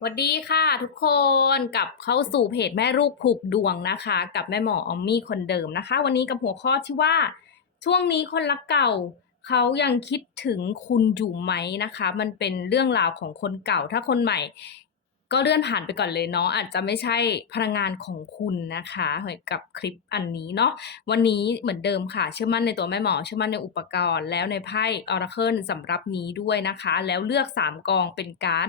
สวัสดีค่ะทุกคนกลับเข้าสู่เพจแม่รูปผูกดวงนะคะ กับแม่หมออมมี่คนเดิมนะคะ วันนี้กับหัวข้อที่ว่า ช่วงนี้คนรักเก่า เขายังคิดถึงคุณอยู่ไหมนะคะ มันเป็นเรื่องราวของคนเก่าถ้าคนใหม่ ก็เลื่อนผ่านไปก่อนเลยเนาะอาจจะไม่ใช่พลังงานของคุณนะคะเหมือนกับคลิปอันนี้เนาะวันนี้เหมือนเดิมค่ะ เชื่อมั่นในตัวแม่หมอเชื่อมั่นในอุปกรณ์ แล้วในไพ่ออราเคิลสำรับนี้ด้วยนะคะ แล้วเลือกสามกองเป็นการ์ด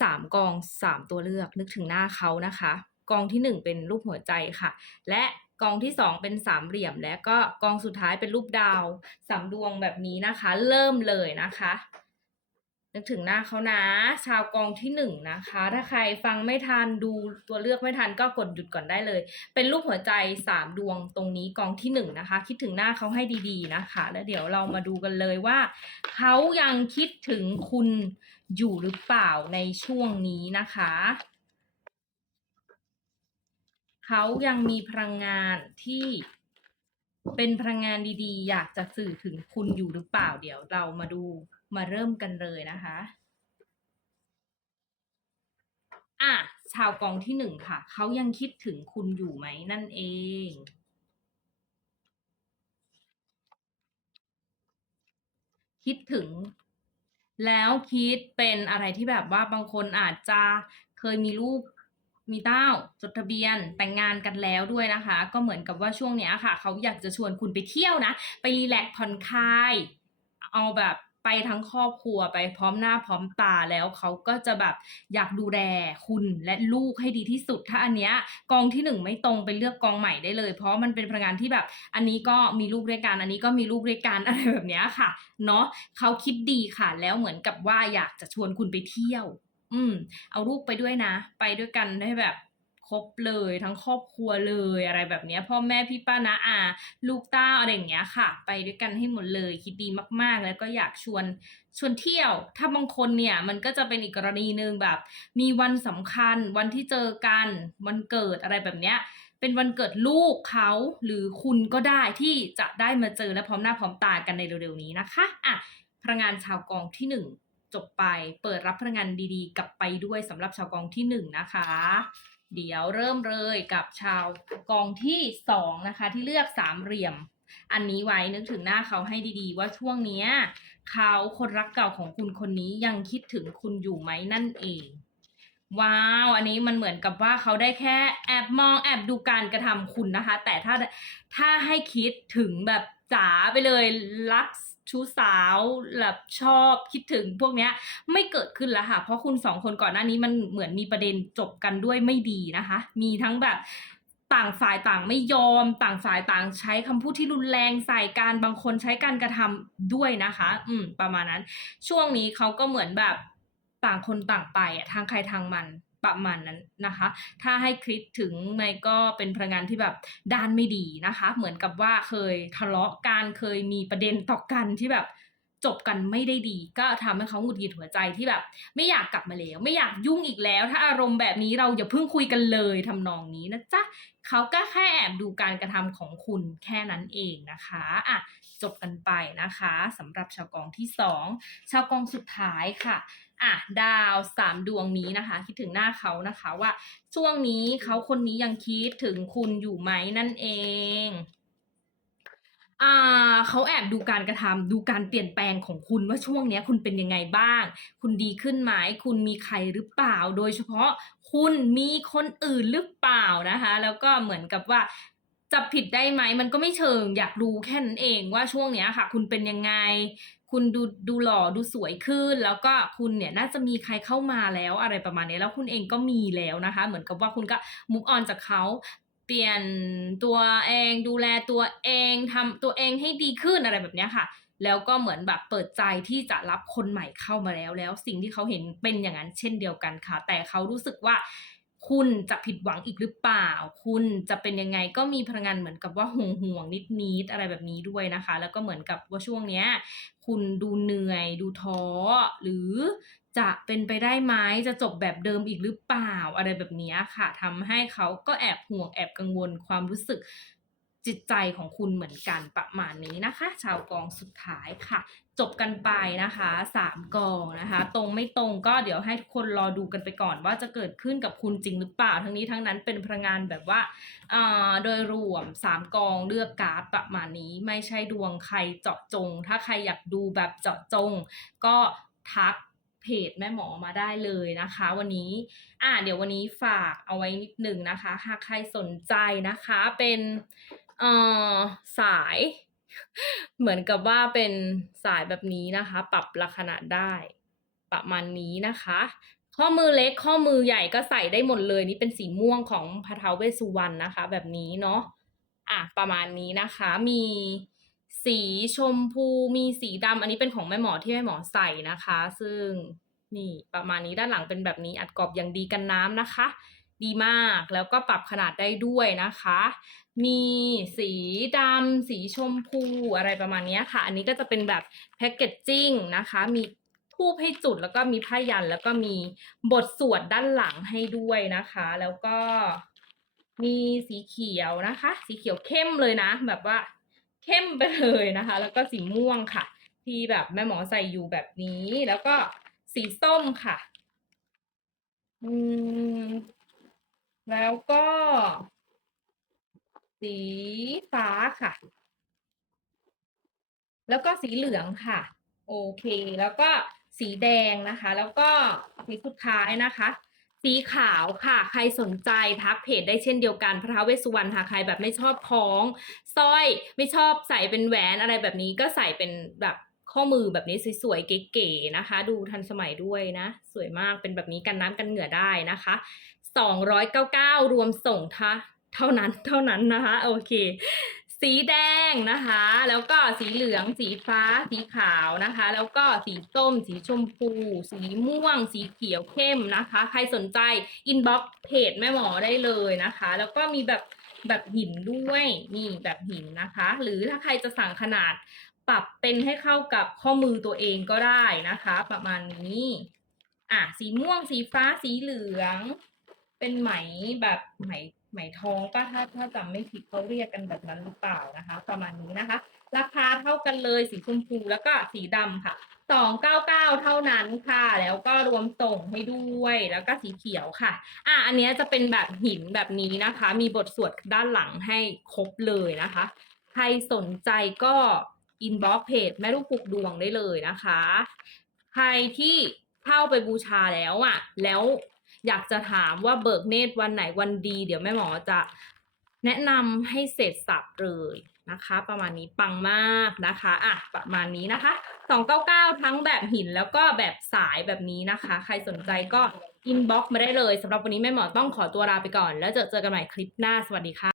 สามกองสามตัวเลือกนึกถึงหน้าเขานะคะ กองที่หนึ่งเป็นรูปหัวใจค่ะ และกองที่สองเป็นสามเหลี่ยม และก็กองสุดท้ายเป็นรูปดาวสามดวงแบบนี้นะคะ เริ่มเลยนะคะ นึกถึงหน้าเขานะ ชาวกองที่หนึ่งนะคะ ถ้าใครฟังไม่ทันดูตัวเลือกไม่ทันก็กดหยุดก่อนได้เลย เป็นรูปหัวใจสามดวงตรงนี้กองที่หนึ่งนะคะ คิดถึงหน้าเขาให้ดีๆนะคะ แล้วเดี๋ยวเรามาดูกันเลยว่าเขายังคิดถึงคุณ อยู่หรือเปล่าในช่วงนี้นะคะ เขายังมีพลังงานที่เป็นพลังงานดีๆ อยากจะสื่อถึงคุณอยู่หรือเปล่า เดี๋ยวเรามาดูมาเริ่มกันเลยนะคะ อะ ชาวกองที่หนึ่งค่ะ เขายังคิดถึงคุณอยู่ไหมนั่นเอง คิดถึง แล้วคิดเป็นอะไรที่แบบว่าบางคนอาจจะเคยมีลูกมีเต้าจดทะเบียนแต่งงานกันแล้วด้วยนะคะ ก็เหมือนกับว่าช่วงเนี้ยค่ะ เขาอยากจะชวนคุณไปเที่ยวนะ ไปรีแลกซ์ผ่อนคลาย เอาแบบ ไปทั้งครอบครัวไปพร้อมหน้าพร้อมตาแล้วเขาก็จะแบบอยากดูแลคุณและลูกให้ดีที่สุด ถ้าอันเนี้ยกองที่หนึ่งไม่ตรงไปเลือกกองใหม่ได้เลย เพราะมันเป็นพลังงานที่แบบ อันนี้ก็มีลูกด้วยกันอันนี้ก็มีลูกด้วยกันอะไรแบบเนี้ยค่ะ เนาะเขาคิดดีค่ะ แล้วเหมือนกับว่าอยากจะชวนคุณไปเที่ยว อืม เอาลูกไปด้วยนะ ไปด้วยกันได้แบบ ครบเลยทั้งครอบครัวเลยอะไรแบบนี้พ่อแม่พี่ป้านาอาลูกต้าอะไรอย่างเงี้ยค่ะ ไปด้วยกันให้หมดเลยคิดดีมากๆ แล้วก็อยากชวนชวนเที่ยว ถ้าบางคนเนี่ยมันก็จะเป็นอีกกรณีหนึ่งแบบ มีวันสำคัญ วันที่เจอกันวันเกิดอะไรแบบเนี้ยเป็นวันเกิดลูกเขาหรือคุณก็ได้ที่จะได้มาเจอและพร้อมหน้าพร้อมตากันในเร็วๆนี้นะคะอะพลังงานชาวกองที่หนึ่งจบไป เปิดรับพลังงานดีๆ กลับไปด้วยสำหรับชาวกองที่หนึ่งนะคะ เดี๋ยวเริ่มเลยกับชาวกองที่สองนะคะ ที่เลือกสามเหลี่ยม อันนี้ไว้นึกถึงหน้าเขาให้ดีๆ ว่าช่วงเนี้ยเขาคนรักเก่าของคุณคนนี้ยังคิดถึงคุณอยู่ไหมนั่นเอง ว้าว อันนี้มันเหมือนกับว่าเขาได้แค่แอบมองแอบดูการกระทำคุณนะคะ แต่ถ้าถ้าให้คิดถึงแบบจ๋าไปเลยรัก ชู้สาวแบบชอบคิดถึงพวกเนี้ยไม่เกิดขึ้นแล้วค่ะ เพราะคุณสองคนก่อนหน้านี้มันเหมือนมีประเด็นจบกันด้วยไม่ดีนะคะ มีทั้งแบบต่างฝ่ายต่างไม่ยอม ต่างฝ่ายต่างใช้คำพูดที่รุนแรงใส่การบางคนใช้การกระทำด้วยนะคะ อืม ประมาณนั้น ช่วงนี้เขาก็เหมือนแบบต่างคนต่างไปอะทางใครทางมัน ประมาณนั้นนะคะ ถ้าให้คิดถึงไมก็เป็นพลังงานที่แบบด้านไม่ดีนะคะ เหมือนกับว่าเคยทะเลาะกันเคยมีประเด็นต่อกันที่แบบจบกันไม่ได้ดี ก็ทำให้เขาหงุดหงิดหัวใจที่แบบ ไม่อยากกลับมาแล้ว ไม่อยากยุ่งอีกแล้ว ถ้าอารมณ์แบบนี้เราอย่าเพิ่งคุยกันเลยทำนองนี้นะจ๊ะเขาก็แค่แอบดูการกระทำของคุณแค่นั้นเองนะคะอะจบกันไปนะคะสำหรับชาวกองที่สองชาวกองสุดท้ายค่ะ อะดาวสามดวงนี้นะคะ คิดถึงหน้าเขานะคะว่าช่วงนี้เขาคนนี้ยังคิดถึงคุณอยู่ไหมนั่นเองอ่าเขาแอบดูการกระทำดูการเปลี่ยนแปลงของคุณว่าช่วงเนี้ยคุณเป็นยังไงบ้าง คุณดีขึ้นไหมคุณมีใครหรือเปล่า โดยเฉพาะคุณมีคนอื่นหรือเปล่านะคะ แล้วก็เหมือนกับว่าจับผิดได้ไหมมันก็ไม่เชิง อยากรู้แค่นั้นเองว่าช่วงเนี้ยค่ะ คุณเป็นยังไง คุณดูดูหล่อดูสวยขึ้น แล้วก็คุณเนี่ยน่าจะมีใครเข้ามาแล้วอะไรประมาณนี้แล้วคุณเองก็มีแล้วนะคะ เหมือนกับว่าคุณก็มุกออนจากเขาเปลี่ยนตัวเองดูแลตัวเองทำตัวเองให้ดีขึ้นอะไรแบบนี้ค่ะ แล้วก็เหมือนแบบเปิดใจที่จะรับคนใหม่เข้ามาแล้วแล้ว สิ่งที่เขาเห็นเป็นอย่างนั้นเช่นเดียวกันค่ะ แต่เขารู้สึกว่า คุณจะผิดหวังอีกหรือเปล่า คุณจะเป็นยังไงก็มีพลังงานเหมือนกับว่าห่วงห่วงนิดนิดๆอะไรแบบนี้ด้วยนะคะ แล้วก็เหมือนกับว่าช่วงเนี้ย คุณดูเหนื่อยดูท้อ หรือจะเป็นไปได้ไหมจะจบแบบเดิมอีกหรือเปล่า อะไรแบบนี้ค่ะทำให้เขาก็แอบห่วงแอบกังวลความรู้สึก จิตใจของคุณเหมือนกันประมาณนี้นะคะ ชาวกองสุดท้ายค่ะ จบกันไปนะคะสามกองนะคะ ตรงไม่ตรงก็เดี๋ยวให้ทุกคนรอดูกันไปก่อน ว่าจะเกิดขึ้นกับคุณจริงหรือเปล่า ทั้งนี้ทั้งนั้นเป็นพลังงานแบบว่าอ่าโดยรวมสามกองเลือกการ์ดประมาณนี้ ไม่ใช่ดวงใครเจาะจง ถ้าใครอยากดูแบบเจาะจง ก็ทักเพจแม่หมอมาได้เลยนะคะ วันนี้ อ่าเดี๋ยววันนี้ฝากเอาไว้นิดหนึ่งนะคะ หากใครสนใจนะคะเป็น เอ่อสาย เหมือนกับว่าเป็นสายแบบนี้นะคะ ปรับลักษณะได้ประมาณนี้นะคะ ข้อมือเล็กข้อมือใหญ่ก็ใส่ได้หมดเลย นี่เป็นสีม่วงของพระท้าวเวสสุวรรณนะคะ แบบนี้เนาะอะประมาณนี้นะคะ มีสีชมพูมีสีดำอันนี้เป็นของแม่หมอที่แม่หมอใส่นะคะ ซึ่งนี่ประมาณนี้ด้านหลังเป็นแบบนี้อัดกรอบอย่างดีกันน้ำนะคะ ดีมากแล้วก็ปรับขนาดได้ด้วยนะคะ มีสีดำสีชมพูอะไรประมาณนี้ค่ะ อันนี้ก็จะเป็นแบบแพคเกจจิ้งนะคะ มีทูบให้จุดแล้วก็มีผ้ายัน แล้วก็มีบทสวดด้านหลังให้ด้วยนะคะ แล้วก็มีสีเขียวนะคะ สีเขียวเข้มเลยนะ แบบว่าเข้มไปเลยนะคะ แล้วก็สีม่วงค่ะ ที่แบบแม่หมอใส่อยู่แบบนี้ แล้วก็สีส้มค่ะ อืม แล้วก็ สีฟ้าค่ะ แล้วก็สีเหลืองค่ะ โอเค แล้วก็สีแดงนะคะ แล้วก็สีสุดท้ายนะคะ สีขาวค่ะ ใครสนใจทักเพจได้เช่นเดียวกันพระท้าวเวสสุวรรณค่ะใครแบบไม่ชอบคล้องสร้อยไม่ชอบใส่เป็นแหวนอะไรแบบนี้ก็ใส่เป็นแบบข้อมือแบบนี้สวยๆเก๋ๆนะคะ ดูทันสมัยด้วยนะ สวยมากเป็นแบบนี้กันน้ำกันเหงื่อได้นะคะ 299 รวมส่งท่าเท่านั้นเท่านั้นนะคะโอเค สีแดงนะคะ แล้วก็สีเหลือง สีฟ้า สีขาวนะคะ แล้วก็สีส้ม สีชมพู สีม่วง สีเขียวเข้มนะคะ ใครสนใจอินบ็อกเพจแม่หมอได้เลยนะคะ แล้วก็มีแบบแบบหินด้วยนี่แบบหินนะคะ หรือถ้าใครจะสั่งขนาดปรับเป็นให้เข้ากับข้อมือตัวเองก็ได้นะคะ ประมาณนี้ อะสีม่วงสีฟ้าสีเหลือง เป็นไหมแบบไหมไหมทองป่ะถ้าถ้าจำไม่ผิดเขาเรียกกันแบบนั้นหรือเปล่านะคะ ประมาณนี้นะคะ ราคาเท่ากันเลยสีชมพูแล้วก็สีดำค่ะสองเก้าเก้าเท่านั้นค่ะ แล้วก็รวมส่งให้ด้วยแล้วก็สีเขียวค่ะ อะอันนี้จะเป็นแบบหินแบบนี้นะคะ มีบทสวดด้านหลังให้ครบเลยนะคะ ใครสนใจก็อินบ็อกเพจแม่ลูกปลุกดวงได้เลยนะคะ ใครที่เข้าไปบูชาแล้วอะ แล้ว อยากจะถามว่าเบิกเนตรวันไหนวันดี เดี๋ยวแม่หมอจะแนะนำให้เสร็จสับเลยนะคะ ประมาณนี้ปังมากนะคะอะประมาณนี้นะคะ299 ทั้งแบบหินแล้วก็แบบสายแบบนี้นะคะ ใครสนใจก็อินบ็อกซ์มาได้เลยสำหรับวันนี้แม่หมอต้องขอตัวลาไปก่อน แล้วเจอเจอกันใหม่คลิปหน้าสวัสดีค่ะ